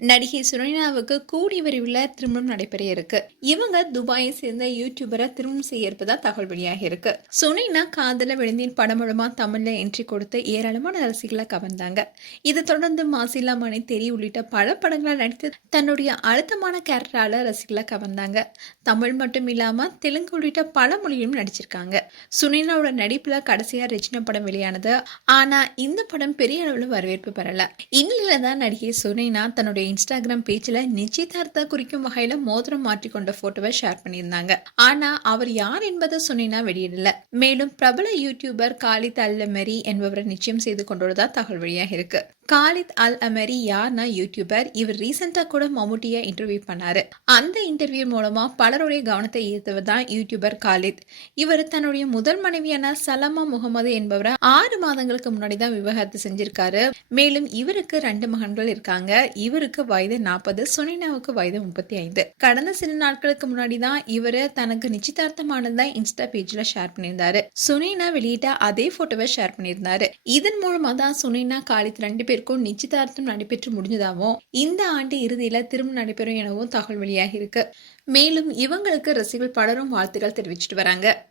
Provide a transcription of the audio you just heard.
நடிகை சுனைனாவுக்கு கூடி விரைவில் திருமணம் நடைபெற இருக்கு. இவங்க துபாயை சேர்ந்த யூடியூபரை திருமணம் செய்ய இருப்பதா தகவல் வெளியாகி இருக்கு. சுனைனா காதல விழுந்தின் படம் மூலமா தமிழ்ல என்ட்ரி கொடுத்து ஏராளமான ரசிகளை கவர்ந்தாங்க. இதை தொடர்ந்து மாசிலா மணி தெரி உள்ளிட்ட பல படங்களை நடித்து தன்னுடைய அழுத்தமான கேரக்டரால ரசிகளை கவர்ந்தாங்க. தமிழ் மட்டும் இல்லாம தெலுங்கு உள்ளிட்ட பல மொழியிலும் நடிச்சிருக்காங்க. சுனைனாவோட நடிப்புல கடைசியா ரெஜினா படம் வெளியானது. ஆனா இந்த படம் பெரிய அளவில் வரவேற்பு பெறல. இந்நிலையில தான் நடிகை சுனைனா தன்னுடைய இன்ஸ்டாகிராம் பேஜ்ல நிச்சயதார்த்த குறிக்கும் வகையில மோதிரம் மாற்றிக்கொண்ட போட்டோவை ஷேர் பண்ணியிருந்தாங்க. ஆனா அவர் யார் என்பதை சுனினா வெளியிடல. மேலும் பிரபல யூடியூபர் காலித் அல் அமரி என்பவரை நிச்சயம் செய்து கொண்டுள்ளதா தகவல் வெளியாக இருக்கு. காலித் அல் அமெரி யார்னா யூடியூபர் இவர் ரீசெண்டா கூட மம்முட்டிய இன்டர்வியூ பண்ணாரு. அந்த இன்டர்வியூ மூலமா பலருடைய கவனத்தை ஈர்த்தவர் தான் யூடியூபர் காலித். இவர் தன்னுடைய முதல் மனைவியான சலமா முகமது என்பவரை ஆறு மாதங்களுக்கு முன்னாடி தான் விவாகரத்து செஞ்சிருக்காரு. மேலும் இவருக்கு ரெண்டு மகன்கள் இருக்காங்க. இவருக்கு வயது நாற்பது சுனினாவுக்கு வயது முப்பத்தி ஐந்து கடந்த சில நாட்களுக்கு முன்னாடி தான் இவரு தனக்கு நிச்சயதார்த்தமானதா இன்ஸ்டா பேஜ்ல ஷேர் பண்ணியிருந்தாரு. சுனினா வெளியிட்ட அதே போட்டோவை ஷேர் பண்ணியிருந்தாரு. இதன் மூலமா தான் சுனினா காலித் ரெண்டு பேருக்கும் நிச்சயதார்த்தம் நடைபெற்று முடிஞ்சதாகவும் இந்த ஆண்டு இறுதியில திருமணம் நடைபெறும் எனவும் தகவல் வெளியாகி இருக்கு மேலும் இவங்களுக்கு ரசிகர்கள் பலரும் வாழ்த்துக்கள் தெரிவிச்சிட்டு வராங்க.